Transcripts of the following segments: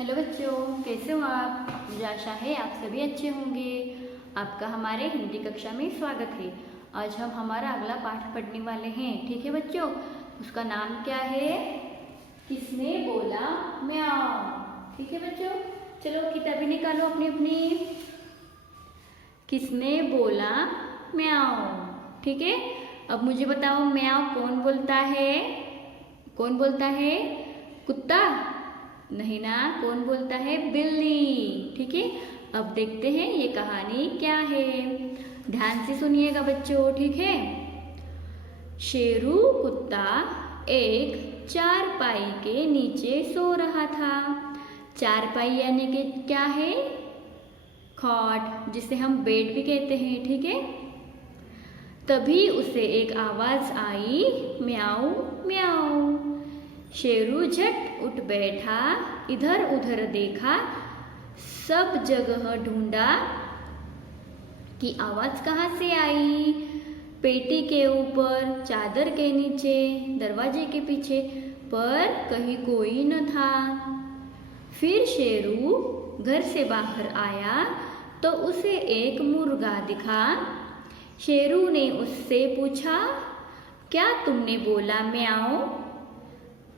Hello बच्चों, कैसे हो आप। मुझे आशा है आप सभी अच्छे होंगे। आपका हमारे हिंदी कक्षा में स्वागत है। आज हम हमारा अगला पाठ पढ़ने वाले हैं। ठीक है बच्चों, उसका नाम क्या है? किसने बोला म्याऊं। ठीक है बच्चों, चलो किताबें निकालो अपनी अपनी। किसने बोला म्याऊं। ठीक है, अब मुझे बताओ म्याऊं कौन बोलता है? कौन बोलता है? कुत्ता? नहीं ना, कौन बोलता है? बिल्ली। ठीक है, अब देखते हैं ये कहानी क्या है। ध्यान से सुनिएगा बच्चों, ठीक है। शेरू कुत्ता एक चारपाई के नीचे सो रहा था। चारपाई यानी कि क्या है? खॉट, जिसे हम बेड भी कहते हैं। ठीक है, तभी उसे एक आवाज आई, म्याऊं म्याऊं। शेरू झट उठ बैठा, इधर उधर देखा, सब जगह ढूंढा कि आवाज कहाँ से आई। पेटी के ऊपर, चादर के नीचे, दरवाजे के पीछे, पर कहीं कोई न था। फिर शेरू घर से बाहर आया तो उसे एक मुर्गा दिखा। शेरू ने उससे पूछा, क्या तुमने बोला म्याऊं?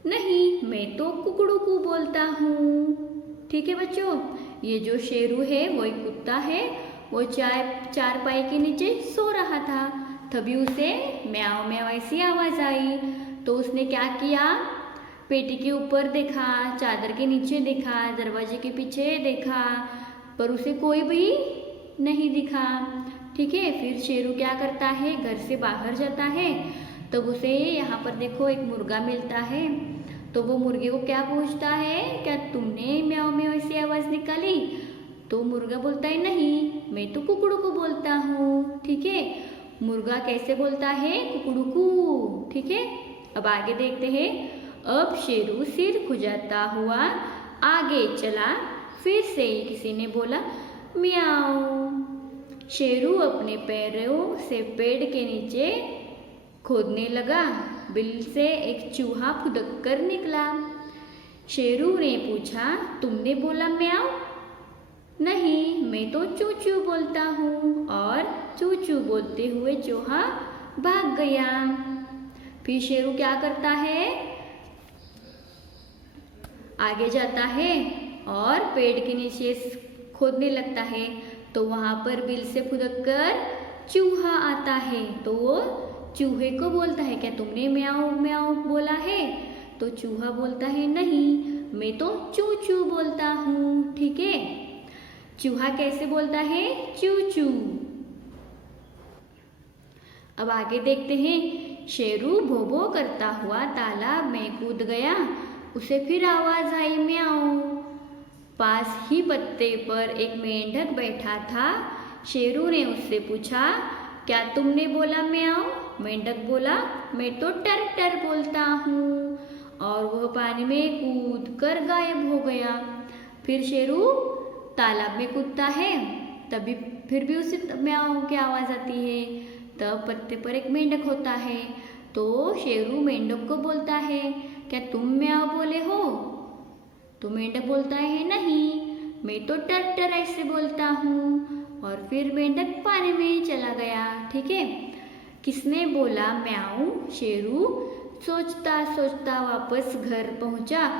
नहीं, मैं तो कुकड़ू बोलता हूँ। ठीक है बच्चों, ये जो शेरू है वो एक कुत्ता है। वो चारपाई के नीचे सो रहा था, तभी उसे म्याऊं म्याऊं ऐसी आवाज आई। तो उसने क्या किया? पेटी के ऊपर देखा, चादर के नीचे देखा, दरवाजे के पीछे देखा, पर उसे कोई भी नहीं दिखा। ठीक है, फिर शेरू क्या करता है? घर से बाहर जाता है, तब उसे यहाँ पर देखो एक मुर्गा मिलता है। तो वो मुर्गे को क्या पूछता है, क्या तुमने म्याऊं म्याऊं ऐसी आवाज निकाली? तो मुर्गा बोलता है, नहीं, मैं तो कुकड़ू को बोलता हूँ। ठीक है, मुर्गा कैसे बोलता है? कुकड़ू को। ठीक है, अब आगे देखते हैं। अब शेरू सिर खुजाता हुआ आगे चला। फिर से किसी ने बोला म्याऊं। शेरू अपने पैरों से पेड़ के नीचे खोदने लगा। बिल से एक चूहा फुदक कर निकला। शेरू ने पूछा, तुमने बोला म्याऊं? नहीं, मैं तो चू चू बोलता हूँ। और चू चू बोलते हुए चूहा भाग गया। फिर शेरू क्या करता है? आगे जाता है और पेड़ के नीचे खोदने लगता है। तो वहां पर बिल से फुदक कर चूहा आता है। तो वो चूहे को बोलता है, क्या तुमने म्याऊं म्याऊं बोला है? तो चूहा बोलता है, नहीं, मैं तो चू चू बोलता हूँ। ठीक है, चूहा कैसे बोलता है? चू चू। अब आगे देखते हैं। शेरू भो भो करता हुआ तालाब में कूद गया। उसे फिर आवाज आई, म्याऊं। पास ही पत्ते पर एक मेंढक बैठा था। शेरू ने उससे पूछा, क्या तुमने बोला म्याऊं? मेंढक बोला, मैं तो टर टर बोलता हूँ। और वह पानी में कूद कर गायब हो गया। फिर शेरू तालाब में कूदता है, तभी फिर भी उसे म्याऊं की आवाज आती है। तब पत्ते पर एक मेंढक होता है। तो शेरू मेंढक को बोलता है, क्या तुम म्याऊं बोले हो? तो मेंढक बोलता है, नहीं, मैं तो टर टर ऐसे बोलता हूँ। और फिर मेंढक पानी में चला गया। ठीक है, किसने बोला म्याऊं? शेरू सोचता सोचता वापस घर पहुंचा।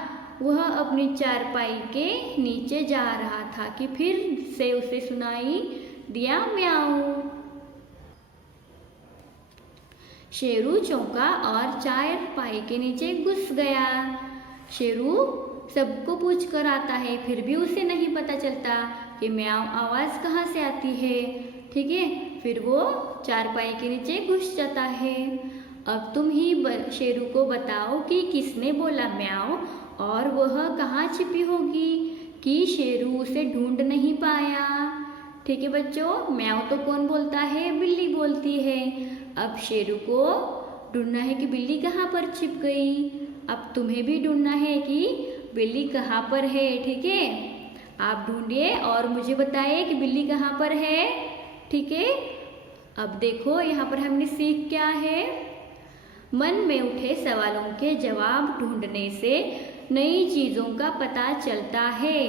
वह अपनी चारपाई के नीचे जा रहा था कि फिर से उसे सुनाई दिया म्याऊं। शेरू चौंका और चारपाई के नीचे घुस गया। शेरू सबको पूछ कर आता है, फिर भी उसे नहीं पता चलता कि म्याऊं आवाज कहाँ से आती है। ठीक है, फिर वो चारपाई के नीचे घुस जाता है। अब तुम ही शेरू को बताओ कि किसने बोला म्याऊं और वह कहाँ छिपी होगी कि शेरू उसे ढूंढ नहीं पाया। ठीक है बच्चों, म्याऊं तो कौन बोलता है? बिल्ली बोलती है। अब शेरू को ढूंढना है कि बिल्ली कहाँ पर छिप गई। अब तुम्हें भी ढूंढना है कि बिल्ली कहाँ पर है। ठीक है, आप ढूंढिए और मुझे बताइए कि बिल्ली कहाँ पर है। ठीक है, अब देखो यहाँ पर हमने सीख क्या है। मन में उठे सवालों के जवाब ढूंढने से नई चीज़ों का पता चलता है।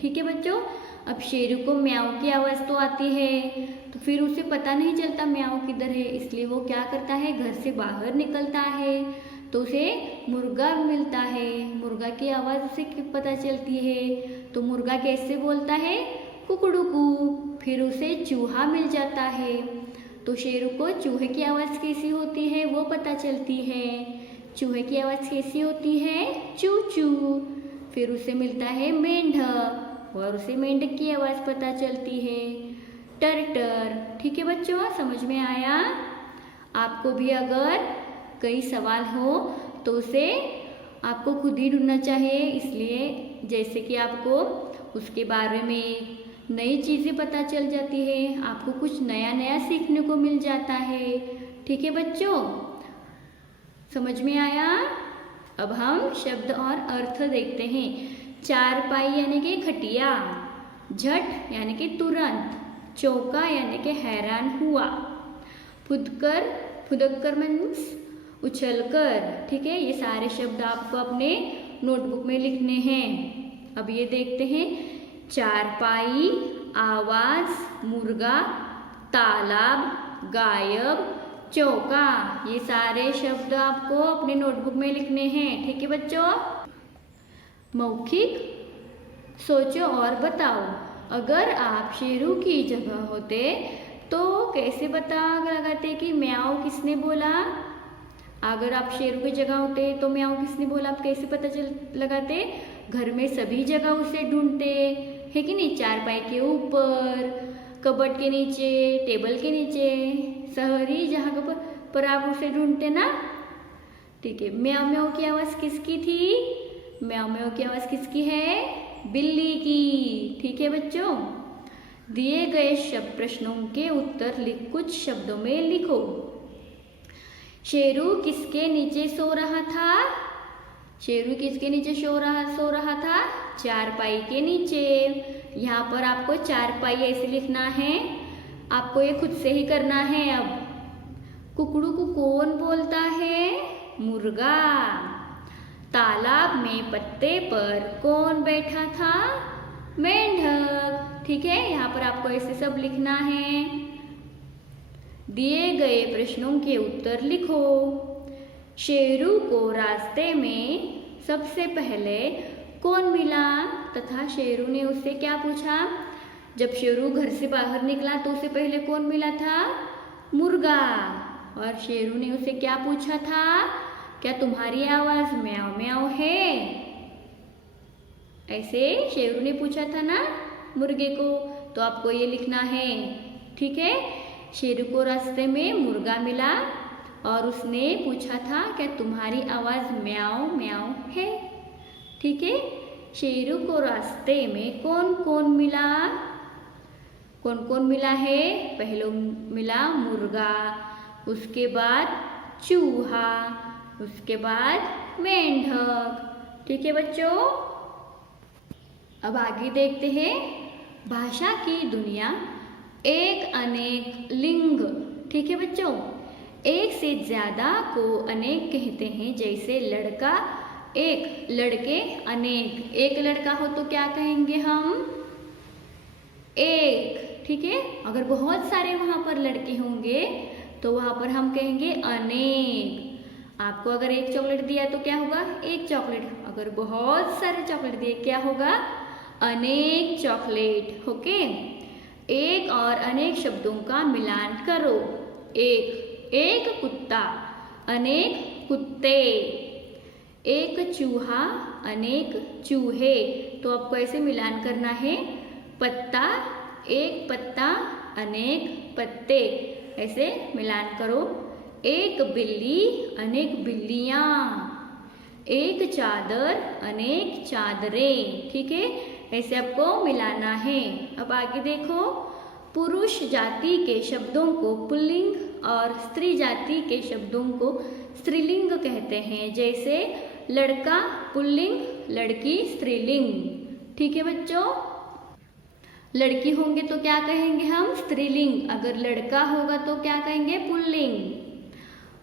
ठीक है बच्चों। अब शेरू को म्याऊ की आवाज़ तो आती है, तो फिर उसे पता नहीं चलता म्याऊ किधर है, इसलिए वो क्या करता है, घर से बाहर निकलता है तो उसे मुर्गा मिलता है। मुर्गा की आवाज़ उसे पता चलती है, तो मुर्गा कैसे बोलता है, कुकड़ुकू। फिर उसे चूहा मिल जाता है, तो शेरू को चूहे की आवाज़ कैसी होती है वो पता चलती है। चूहे की आवाज़ कैसी होती है, चू चू। फिर उसे मिलता है मेंढक, और उसे मेंढक की आवाज़ पता चलती है, टर टर। ठीक है बच्चों, समझ में आया। आपको भी अगर कई सवाल हो तो उसे आपको खुद ही ढूंढना चाहिए, इसलिए जैसे कि आपको उसके बारे में नई चीज़ें पता चल जाती है, आपको कुछ नया नया सीखने को मिल जाता है। ठीक है बच्चों, समझ में आया। अब हम शब्द और अर्थ देखते हैं। चारपाई यानी कि खटिया, झट यानी कि तुरंत, चौका यानी कि हैरान हुआ, फुदकर, फुदककर मीन्स उछलकर। ठीक है, ये सारे शब्द आपको अपने नोटबुक में लिखने हैं। अब ये देखते हैं, चारपाई, आवाज, मुर्गा, तालाब, गायब, चौका, ये सारे शब्द आपको अपने नोटबुक में लिखने हैं। ठीक है बच्चों। मौखिक, सोचो और बताओ। अगर आप शेरू की जगह होते तो कैसे पता लगाते कि म्याऊ किसने बोला। अगर आप शेरू की जगह होते तो म्याऊ किसने बोला, आप कैसे पता लगाते। घर में सभी जगह उसे ढूंढते है कि नहीं, चारपाई के ऊपर, कबर्ड के नीचे, टेबल के नीचे, शहरी जहाँ पर आप उसे ढूंढते ना। ठीक है, म्याऊ म्याऊ की आवाज़ किसकी थी, म्याऊ म्याऊ की आवाज़ किसकी है, बिल्ली की। ठीक है बच्चों। दिए गए शब्द प्रश्नों के उत्तर कुछ शब्दों में लिखो। शेरू किसके नीचे सो रहा था, शेरू किसके नीचे सो रहा था, चारपाई के नीचे। यहाँ पर आपको चारपाई ऐसे लिखना है, आपको ये खुद से ही करना है। अब कुकड़ू को कौन बोलता है, मुर्गा। तालाब में पत्ते पर कौन बैठा था, मेंढक। ठीक है, यहाँ पर आपको ऐसे सब लिखना है। दिए गए प्रश्नों के उत्तर लिखो। शेरू को रास्ते में सबसे पहले कौन मिला तथा शेरू ने उससे क्या पूछा। जब शेरू घर से बाहर निकला तो उसे पहले कौन मिला था, मुर्गा। और शेरू ने उसे क्या पूछा था, क्या तुम्हारी आवाज़ म्याऊ म्याऊ है, ऐसे शेरू ने पूछा था ना मुर्गे को। तो आपको ये लिखना है। ठीक है, शेरू को रास्ते में मुर्गा मिला और उसने पूछा था क्या तुम्हारी आवाज़ म्याऊ म्याऊ है। ठीक है, शेरू को रास्ते में कौन कौन मिला, कौन कौन मिला है, पहले मिला मुर्गा, उसके बाद चूहा, उसके बाद मेंढक। ठीक है बच्चों। अब आगे देखते हैं, भाषा की दुनिया एक अनेक लिंग। ठीक है बच्चों, एक से ज़्यादा को अनेक कहते हैं, जैसे लड़का एक, लड़के अनेक। एक लड़का हो तो क्या कहेंगे हम, एक। ठीक है, अगर बहुत सारे वहाँ पर लड़के होंगे तो वहाँ पर हम कहेंगे अनेक। आपको अगर एक चॉकलेट दिया तो क्या होगा, एक चॉकलेट। अगर बहुत सारे चॉकलेट दिए क्या होगा, अनेक चॉकलेट। ओके, एक और अनेक शब्दों का मिलान करो। एक, एक कुत्ता, अनेक कुत्ते। एक चूहा, अनेक चूहे। तो आपको ऐसे मिलान करना है, पत्ता, एक पत्ता, अनेक पत्ते, ऐसे मिलान करो। एक बिल्ली, अनेक बिल्लियाँ। एक चादर, अनेक चादरें। ठीक है, ऐसे आपको मिलाना है। अब आगे देखो, पुरुष जाति के शब्दों को पुल्लिंग और स्त्री जाति के शब्दों को स्त्रीलिंग कहते हैं, जैसे लड़का पुल्लिंग, लड़की स्त्रीलिंग। ठीक है बच्चों, लड़की होंगे तो क्या कहेंगे हम, स्त्रीलिंग। अगर लड़का होगा तो क्या कहेंगे, पुल्लिंग।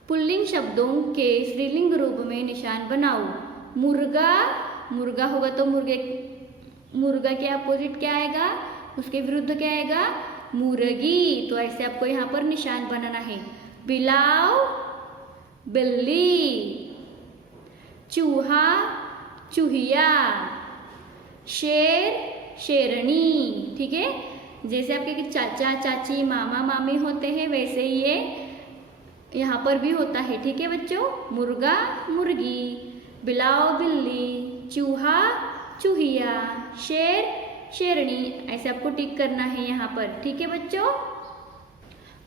पुल्लिंग शब्दों के स्त्रीलिंग रूप में निशान बनाओ। मुर्गा, मुर्गा होगा तो मुर्गा के अपोजिट क्या आएगा, उसके विरुद्ध क्या आएगा, मुर्गी। तो ऐसे आपको यहाँ पर निशान बनाना है। बिलाव बिल्ली, चूहा चूहिया, शेर शेरनी। ठीक है, जैसे आपके चाचा चाची मामा मामी होते हैं वैसे ही ये यहाँ पर भी होता है। ठीक है बच्चों, मुर्गा मुर्गी, बिलाव बिल्ली, चूहा चूहिया, शेर शेरनी, ऐसे आपको टिक करना है यहाँ पर। ठीक है बच्चों,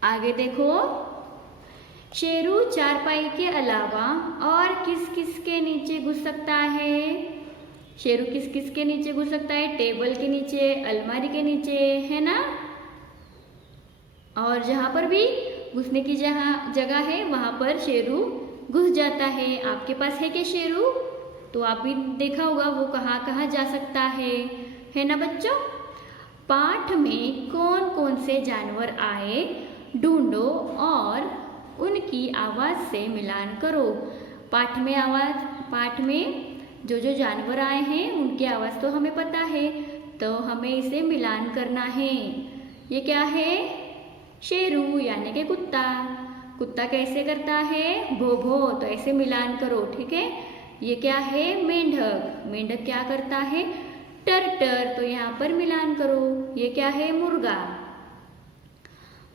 आगे देखो। शेरू चारपाई के अलावा और किस किस के नीचे घुस सकता है? शेरू किस किस के नीचे घुस सकता है? टेबल के नीचे, अलमारी के नीचे, है ना। और जहाँ पर भी घुसने की जगह है वहाँ पर शेरू घुस जाता है। आपके पास है क्या शेरू? तो आप भी देखा होगा वो कहाँ कहाँ जा सकता है ना बच्चों। पाठ में कौन कौन से जानवर आए ढूंढो और उनकी आवाज़ से मिलान करो। पाठ में जो जो जानवर आए हैं उनकी आवाज़ तो हमें पता है, तो हमें इसे मिलान करना है। ये क्या है? शेरू यानी कि कुत्ता। कुत्ता कैसे करता है? भो भो, तो ऐसे मिलान करो। ठीक है, ये क्या है? मेंढक। मेंढक क्या करता है? टर टर, तो यहाँ पर मिलान करो। ये क्या है? मुर्गा।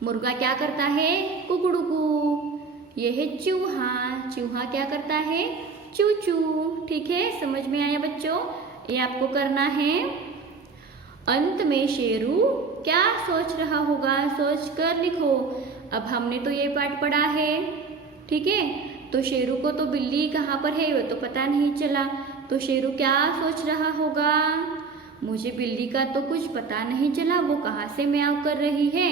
मुर्गा क्या करता है? कुकड़ुकू। ये है चूहा। चूहा क्या करता है? चू चू। ठीक है, समझ में आया बच्चों? ये आपको करना है। अंत में शेरू क्या सोच रहा होगा? सोच कर लिखो। अब हमने तो ये पाठ पढ़ा है, ठीक है, तो शेरू को तो बिल्ली कहाँ पर है वो तो पता नहीं चला, तो शेरू क्या सोच रहा होगा? मुझे बिल्ली का तो कुछ पता नहीं चला, वो कहाँ से म्याऊं कर रही है,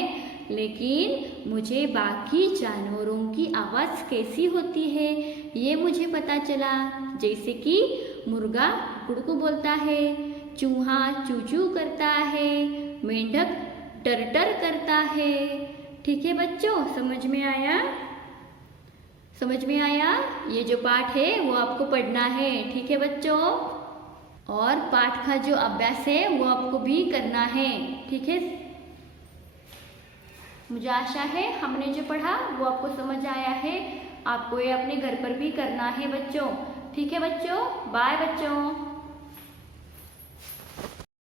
लेकिन मुझे बाकी जानवरों की आवाज़ कैसी होती है ये मुझे पता चला। जैसे कि मुर्गा कुड़कू बोलता है, चूहा चू चू करता है, मेंढक टर टर करता है। ठीक है बच्चों, समझ में आया? समझ में आया? ये जो पाठ है वो आपको पढ़ना है। ठीक है बच्चों, और पाठ का जो अभ्यास है वो आपको भी करना है। ठीक है, मुझे आशा है हमने जो पढ़ा वो आपको समझ आया है। आपको ये अपने घर पर भी करना है बच्चों। ठीक है बच्चों, बाय बच्चों।